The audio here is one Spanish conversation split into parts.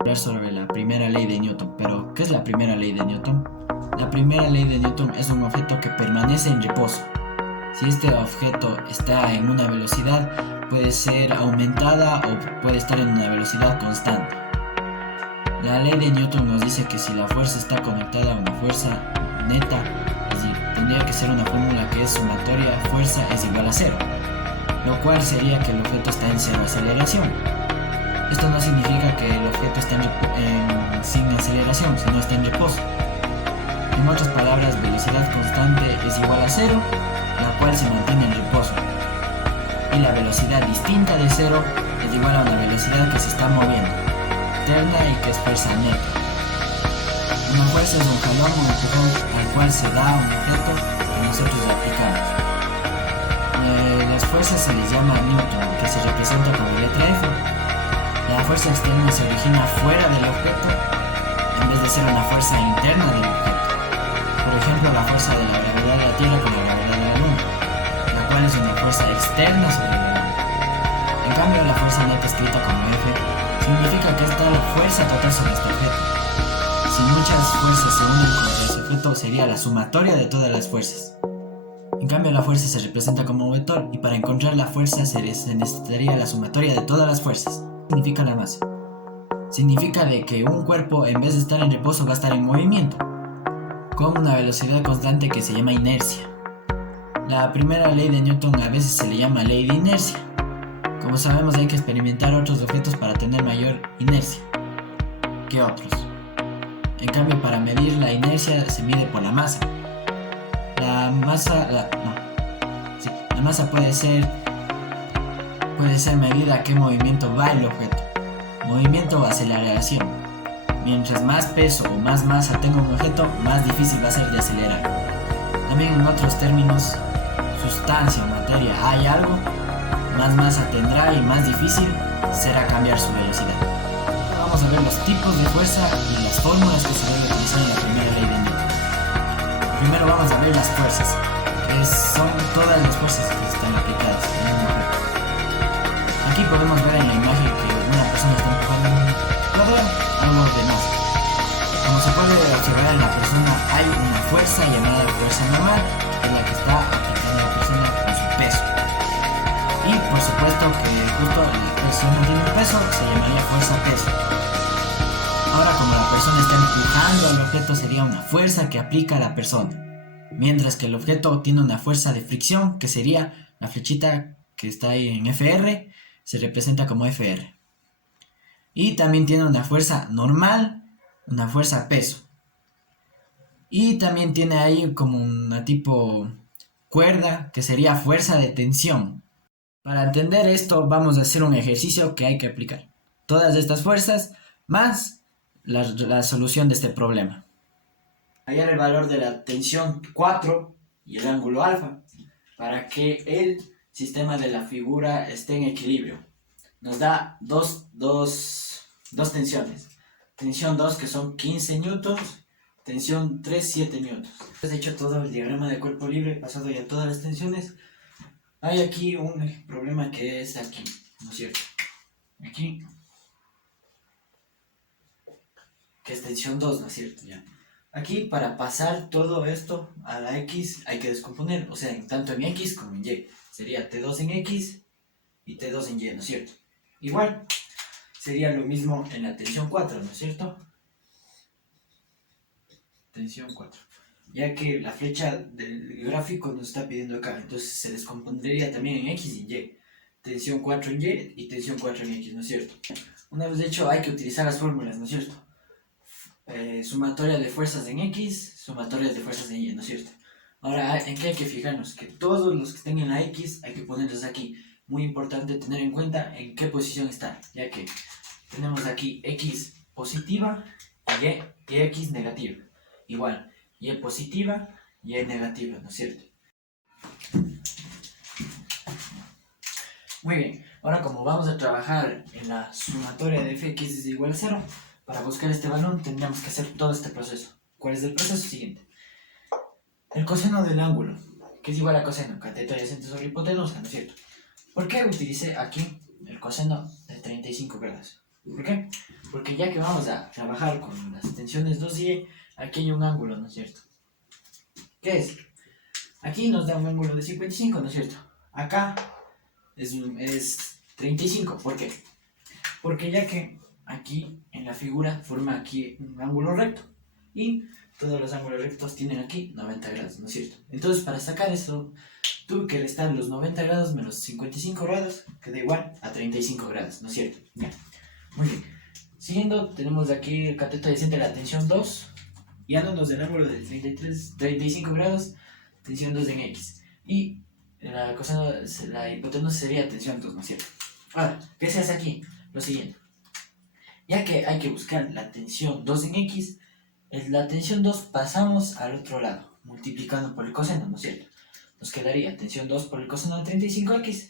Hablar sobre la primera ley de Newton. Pero, ¿qué es la primera ley de Newton? La primera ley de Newton es un objeto que permanece en reposo. Si este objeto está en una velocidad, puede ser aumentada o puede estar en una velocidad constante. La ley de Newton nos dice que si la fuerza está conectada a una fuerza neta, es decir, tendría que ser una fórmula que es sumatoria fuerza es igual a cero, lo cual sería que el objeto está en cero aceleración. Esto no significa que el objeto esté sin aceleración, sino está en reposo. En otras palabras, velocidad constante es igual a cero, la cual se mantiene en reposo. Y la velocidad distinta de cero es igual a una velocidad que se está moviendo, externa y que es fuerza neta. Una fuerza es un jalón o empujón al cual se da a un objeto que nosotros aplicamos. Las fuerzas se les llama Newton, que se representa con la letra F. La fuerza externa se origina fuera del objeto en vez de ser una fuerza interna del objeto. Por ejemplo, la fuerza de la gravedad de la Tierra con la gravedad de la Luna, la cual es una fuerza externa sobre la Luna. En cambio, la fuerza neta escrita como F significa que esta es la fuerza total sobre este objeto. Si muchas fuerzas se unen contra ese objeto, sería la sumatoria de todas las fuerzas. En cambio, la fuerza se representa como vector y para encontrar la fuerza se necesitaría la sumatoria de todas las fuerzas. ¿Qué significa la masa? Significa de que un cuerpo en vez de estar en reposo va a estar en movimiento, con una velocidad constante que se llama inercia. La primera ley de Newton a veces se le llama ley de inercia. Como sabemos, hay que experimentar otros objetos para tener mayor inercia que otros. En cambio, para medir la inercia se mide por la masa. La masa puede ser medida a qué movimiento va el objeto. Movimiento o aceleración. Mientras más peso o más masa tenga un objeto, más difícil va a ser de acelerar. También en otros términos, sustancia o materia hay algo, más masa tendrá y más difícil será cambiar su velocidad. Vamos a ver los tipos de fuerza y las fórmulas que se deben utilizar en la primera ley de Newton. Primero vamos a ver las fuerzas, que son todas las fuerzas que están aplicadas en un objeto. Aquí podemos ver en la imagen que una persona está empujando un computador, algo de masa. Como se puede observar en la persona, hay una fuerza llamada fuerza normal, en la que está aplicando la persona con su peso. Y por supuesto que justo la persona tiene un peso, se llamaría fuerza-peso. Ahora, como la persona está empujando al objeto, sería una fuerza que aplica a la persona. Mientras que el objeto tiene una fuerza de fricción, que sería la flechita que está ahí en FR, se representa como FR. Y también tiene una fuerza normal, una fuerza peso. Y también tiene ahí como una tipo cuerda, que sería fuerza de tensión. Para entender esto, vamos a hacer un ejercicio que hay que aplicar. Todas estas fuerzas más la solución de este problema. Hallar el valor de la tensión 4 y el ángulo alfa para que el sistema de la figura esté en equilibrio. Nos da dos tensiones. Tensión 2 que son 15 newtons, tensión 3, 7 newtons. He hecho todo el diagrama de cuerpo libre, pasado ya todas las tensiones. Hay aquí un problema que es aquí, ¿no es cierto? Aquí, que es tensión 2, ¿no es cierto? Ya. Aquí, para pasar todo esto a la X, hay que descomponer, o sea, tanto en X como en Y. Sería T2 en X y T2 en Y, ¿no es cierto? Igual, sería lo mismo en la tensión 4, ¿no es cierto? Tensión 4. Ya que la flecha del gráfico nos está pidiendo acá, entonces se descompondría también en X y en Y. Tensión 4 en Y y tensión 4 en X, ¿no es cierto? Una vez hecho, hay que utilizar las fórmulas, ¿no es cierto? Sumatoria de fuerzas en X, sumatoria de fuerzas en Y, ¿no es cierto? Ahora, ¿en qué hay que fijarnos? Que todos los que estén en la X hay que ponerlos aquí. Muy importante tener en cuenta en qué posición están, ya que tenemos aquí X positiva y X negativa. Igual, Y positiva y Y negativa, ¿no es cierto? Muy bien, ahora como vamos a trabajar en la sumatoria de Fx es igual a 0, para buscar este valor tendríamos que hacer todo este proceso. ¿Cuál es el proceso? Siguiente. El coseno del ángulo, que es igual a coseno, cateto adyacente sobre hipotenusa, ¿no es cierto? ¿Por qué utilicé aquí el coseno de 35 grados? ¿Por qué? Porque ya que vamos a trabajar con las tensiones 2 y aquí hay un ángulo, ¿no es cierto? ¿Qué es? Aquí nos da un ángulo de 55, ¿no es cierto? Acá es 35, ¿por qué? Porque ya que aquí en la figura forma aquí un ángulo recto y todos los ángulos rectos tienen aquí 90 grados, ¿no es cierto? Entonces para sacar eso tuve que restar los 90 grados menos 55 grados, que da igual a 35 grados, ¿no es cierto? Ya, muy bien. Siguiendo, tenemos aquí el cateto adyacente a la tensión 2, guiándonos del ángulo de 35 grados, tensión 2 en X. Y la hipotenusa sería tensión 2, ¿no es cierto? Ahora, ¿qué se hace aquí? Lo siguiente. Ya que hay que buscar la tensión 2 en X, la tensión 2 pasamos al otro lado, multiplicando por el coseno, ¿no es cierto? Nos quedaría tensión 2 por el coseno de 35x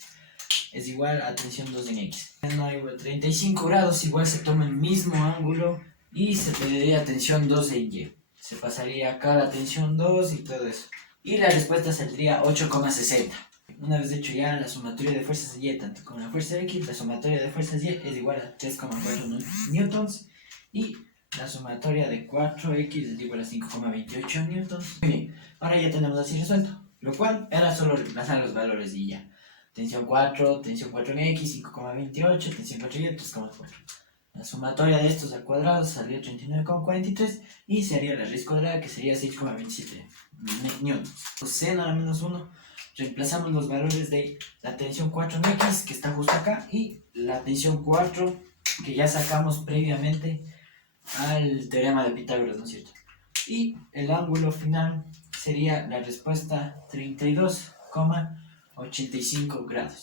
es igual a tensión 2 en x. 35 grados igual se toma el mismo ángulo y se pediría tensión 2 en y. Se pasaría acá la tensión 2 y todo eso. Y la respuesta saldría 8,60. Una vez hecho ya la sumatoria de fuerzas y tanto como la fuerza X, la sumatoria de fuerzas Y es igual a 3,4 newtons y la sumatoria de 4X es igual a 5,28 newtons. Muy bien, ahora ya tenemos así resuelto, lo cual era solo reemplazar los valores y ya. Tensión 4 en X, 5,28, tensión 4 y 3,4. La sumatoria de estos al cuadrado salió 39,43 y se haría la raíz cuadrada que sería 6,27 newtons. Seno a la menos 1, reemplazamos los valores de la tensión 4 en X que está justo acá y la tensión 4 que ya sacamos previamente al teorema de Pitágoras, ¿no es cierto? Y el ángulo final sería la respuesta 32,85 grados.